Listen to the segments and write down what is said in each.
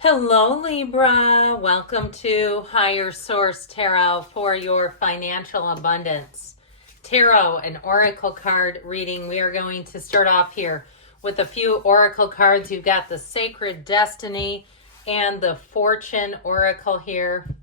Hello, Libra. Welcome to Higher Source Tarot for your financial abundance. Tarot and Oracle card reading. We are going to start off here with a few Oracle cards. You've got the Sacred Destiny and the Fortune Oracle here.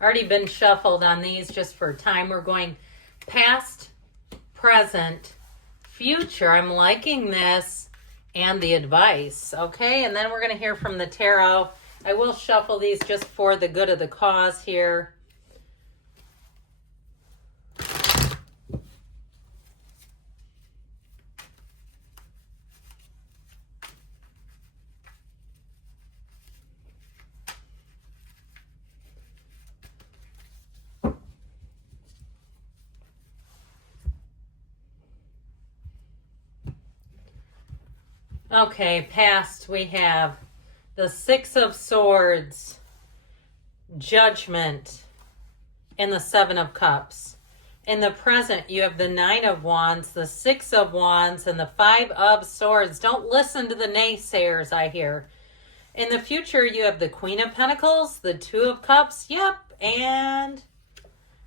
Already been shuffled on these just for time. We're going past, present, future. I'm liking this. And the advice, okay? And then we're going to hear from the tarot. I will shuffle these just for the good of the cause here. Okay, past we have the Six of Swords, Judgment, and the Seven of Cups. In the present, you have the Nine of Wands, the Six of Wands, and the Five of Swords. Don't listen to the naysayers, I hear. In the future, you have the Queen of Pentacles, the Two of Cups, yep, and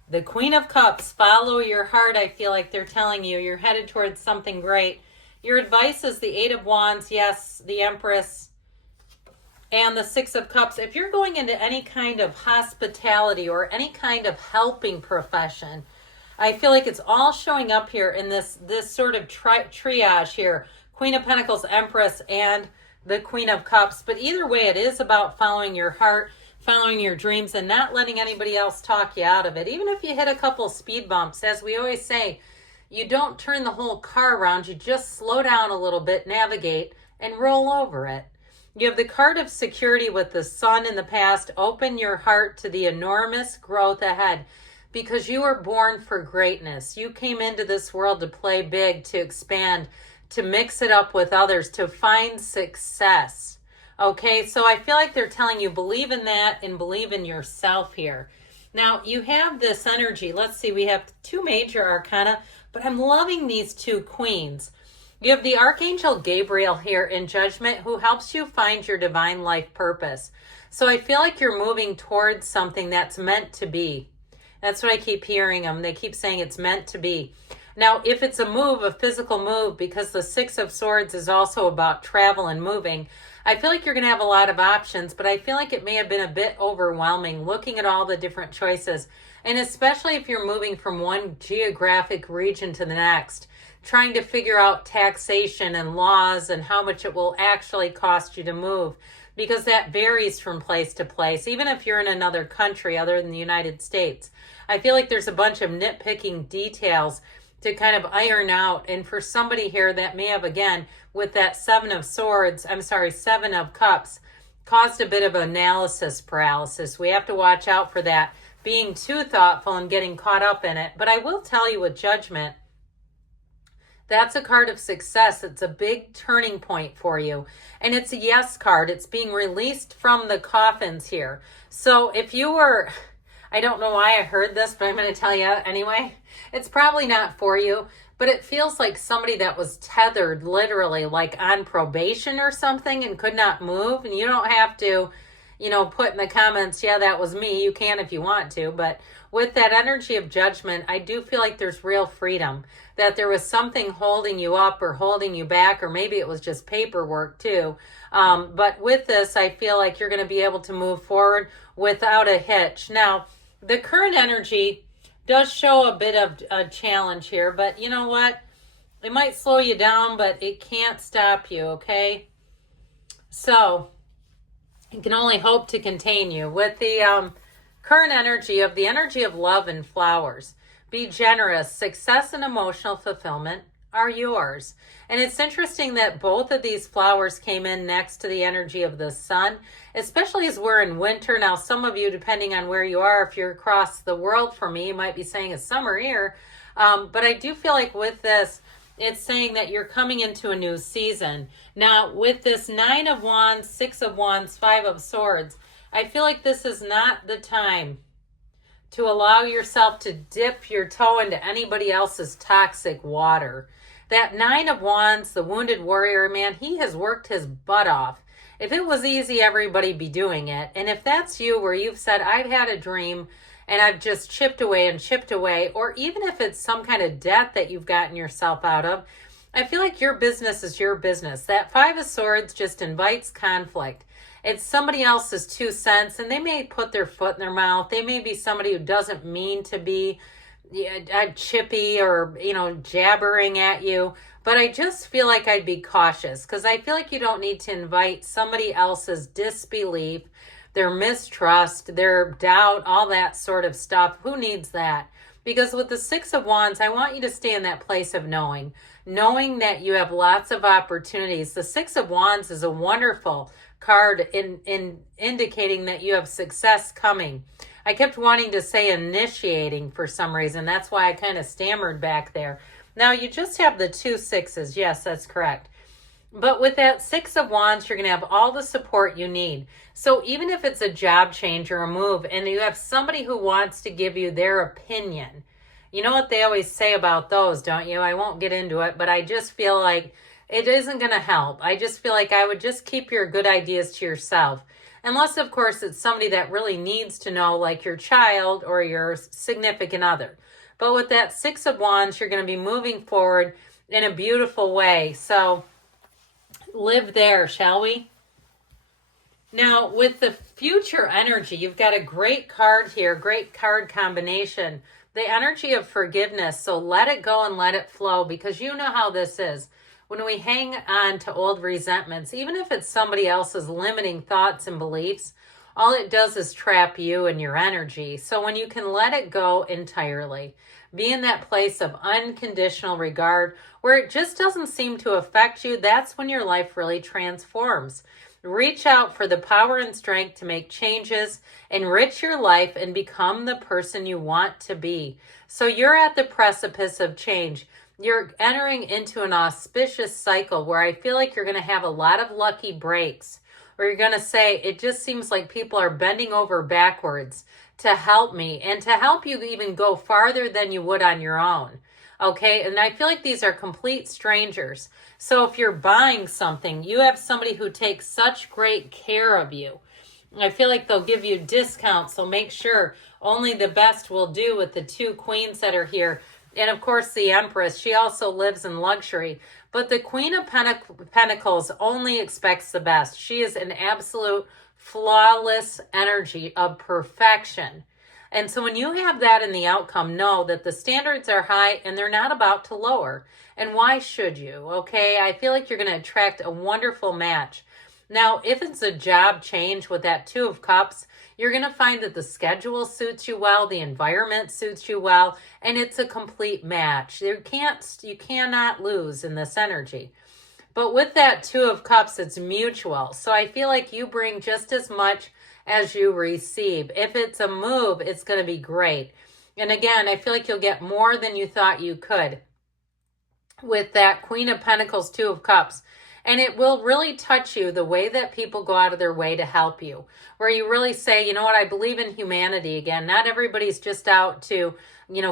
the Queen of Cups. Follow your heart, I feel like they're telling you. You're headed towards something great. Your advice is the Eight of Wands, yes, the Empress, and the Six of Cups. If you're going into any kind of hospitality or any kind of helping profession, I feel like it's all showing up here in this sort of triage here. Queen of Pentacles, Empress, and the Queen of Cups. But either way, it is about following your heart, following your dreams, and not letting anybody else talk you out of it. Even if you hit a couple speed bumps, as we always say, you don't turn the whole car around. You just slow down a little bit, navigate, and roll over it. You have the card of security with the Sun in the past. Open your heart to the enormous growth ahead because you were born for greatness. You came into this world to play big, to expand, to mix it up with others, to find success. Okay, so I feel like they're telling you believe in that and believe in yourself here. Now, you have this energy. Let's see, we have two major arcana, but I'm loving these two queens. You have the Archangel Gabriel here in Judgment who helps you find your divine life purpose. So I feel like you're moving towards something that's meant to be. That's what I keep hearing them. They keep saying it's meant to be. Now, if it's a move, a physical move, because the Six of Swords is also about travel and moving, I feel like you're going to have a lot of options, but I feel like it may have been a bit overwhelming looking at all the different choices. And especially if you're moving from one geographic region to the next, trying to figure out taxation and laws and how much it will actually cost you to move, because that varies from place to place, even if you're in another country other than the United States. I feel like there's a bunch of nitpicking details to kind of iron out. And for somebody here that may have, again, with that Seven of Cups, caused a bit of analysis paralysis. We have to watch out for that, being too thoughtful and getting caught up in it. But I will tell you with Judgment, that's a card of success. It's a big turning point for you. And it's a yes card. It's being released from the coffins here. So if you were, I don't know why I heard this, but I'm going to tell you anyway. It's probably not for you, but it feels like somebody that was tethered literally like on probation or something and could not move. And you don't have to, put in the comments, yeah, that was me. You can if you want to. But with that energy of Judgment, I do feel like there's real freedom, that there was something holding you up or holding you back, or maybe it was just paperwork too. But with this, I feel like you're going to be able to move forward without a hitch. Now, the current energy does show a bit of a challenge here, but you know what? It might slow you down, but it can't stop you, okay? So, you can only hope to contain you. With the current energy of the energy of love and flowers, be generous. Success and emotional fulfillment are yours. And it's interesting that both of these flowers came in next to the energy of the Sun, especially as we're in winter. Now, some of you, depending on where you are, if you're across the world from me, you might be saying it's summer here. But I do feel like with this, it's saying that you're coming into a new season. Now, with this Nine of Wands, Six of Wands, Five of Swords, I feel like this is not the time to allow yourself to dip your toe into anybody else's toxic water. That Nine of Wands, the wounded warrior, man, he has worked his butt off. If it was easy, everybody be doing it. And if that's you, where you've said, I've had a dream and I've just chipped away and chipped away, or even if it's some kind of debt that you've gotten yourself out of, I feel like your business is your business. That Five of Swords just invites conflict. It's somebody else's 2 cents, and they may put their foot in their mouth. They may be somebody who doesn't mean to be chippy or, jabbering at you. But I just feel like I'd be cautious, because I feel like you don't need to invite somebody else's disbelief, their mistrust, their doubt, all that sort of stuff. Who needs that? Because with the Six of Wands, I want you to stay in that place of knowing that you have lots of opportunities. The Six of Wands is a wonderful card in indicating that you have success coming. I kept wanting to say initiating for some reason. That's why I kind of stammered back there. Now, you just have the 2 sixes. Yes, that's correct. But with that Six of Wands, you're going to have all the support you need. So even if it's a job change or a move, and you have somebody who wants to give you their opinion, you know what they always say about those, don't you? I won't get into it, but I just feel like it isn't going to help. I just feel like I would just keep your good ideas to yourself. Unless, of course, it's somebody that really needs to know, like your child or your significant other. But with that Six of Wands, you're going to be moving forward in a beautiful way. So live there, shall we? Now, with the future energy, you've got a great card here, great card combination. The energy of forgiveness. So let it go and let it flow, because you know how this is. When we hang on to old resentments, even if it's somebody else's limiting thoughts and beliefs, all it does is trap you and your energy. So when you can let it go entirely, be in that place of unconditional regard where it just doesn't seem to affect you, that's when your life really transforms. Reach out for the power and strength to make changes, enrich your life, and become the person you want to be. So you're at the precipice of change. You're entering into an auspicious cycle where I feel like you're going to have a lot of lucky breaks, where you're going to say, it just seems like people are bending over backwards to help me and to help you even go farther than you would on your own. Okay, and I feel like these are complete strangers. So if you're buying something, you have somebody who takes such great care of you. I feel like they'll give you discounts, so make sure only the best will do with the 2 queens that are here. And of course, the Empress, she also lives in luxury. But the Queen of Pentacles only expects the best. She is an absolute flawless energy of perfection. And so when you have that in the outcome, know that the standards are high and they're not about to lower. And why should you? Okay, I feel like you're going to attract a wonderful match. Now, if it's a job change with that 2 of Cups, you're going to find that the schedule suits you well, the environment suits you well, and it's a complete match. You cannot lose in this energy. But with that 2 of Cups, it's mutual. So I feel like you bring just as much as you receive. If it's a move, it's going to be great. And again, I feel like you'll get more than you thought you could with that Queen of Pentacles, 2 of Cups. And it will really touch you the way that people go out of their way to help you. Where you really say, you know what, I believe in humanity again. Not everybody's just out to,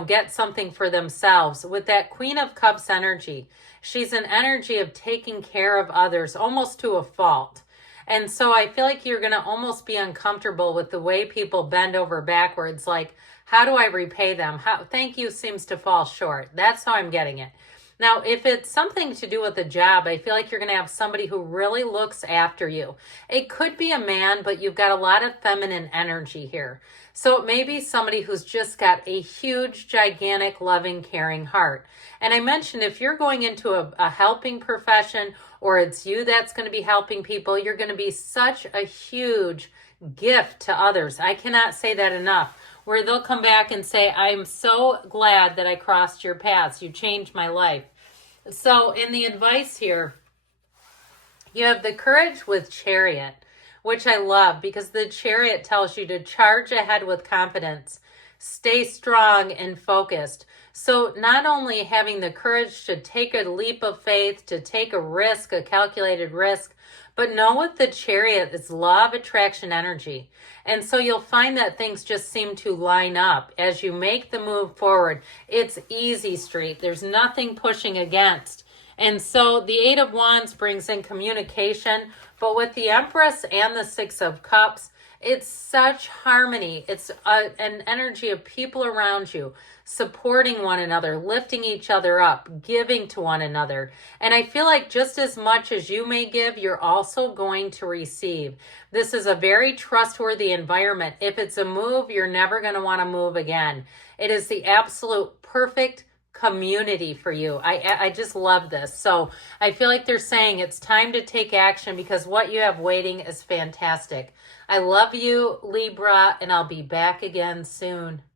get something for themselves. With that Queen of Cups energy, she's an energy of taking care of others, almost to a fault. And so I feel like you're going to almost be uncomfortable with the way people bend over backwards. Like, how do I repay them? Thank you seems to fall short. That's how I'm getting it. Now, if it's something to do with a job, I feel like you're going to have somebody who really looks after you. It could be a man, but you've got a lot of feminine energy here. So it may be somebody who's just got a huge, gigantic, loving, caring heart. And I mentioned if you're going into a helping profession, or it's you that's going to be helping people, you're going to be such a huge gift to others. I cannot say that enough. Where they'll come back and say, I'm so glad that I crossed your paths. You changed my life. So in the advice here, you have the Courage with Chariot, which I love because the Chariot tells you to charge ahead with confidence, stay strong and focused. So not only having the courage to take a leap of faith, to take a risk, a calculated risk, but know with the Chariot, it's law of attraction energy. And so you'll find that things just seem to line up as you make the move forward. It's easy street. There's nothing pushing against. And so the 8 of Wands brings in communication, But with the Empress and the Six of Cups, it's such harmony. It's an energy of people around you supporting one another, lifting each other up, giving to one another. And I feel like just as much as you may give, you're also going to receive. This is a very trustworthy environment. If it's a move, you're never going to want to move again. It is the absolute perfect community for you. I just love this. So I feel like they're saying it's time to take action because what you have waiting is fantastic. I love you, Libra, and I'll be back again soon.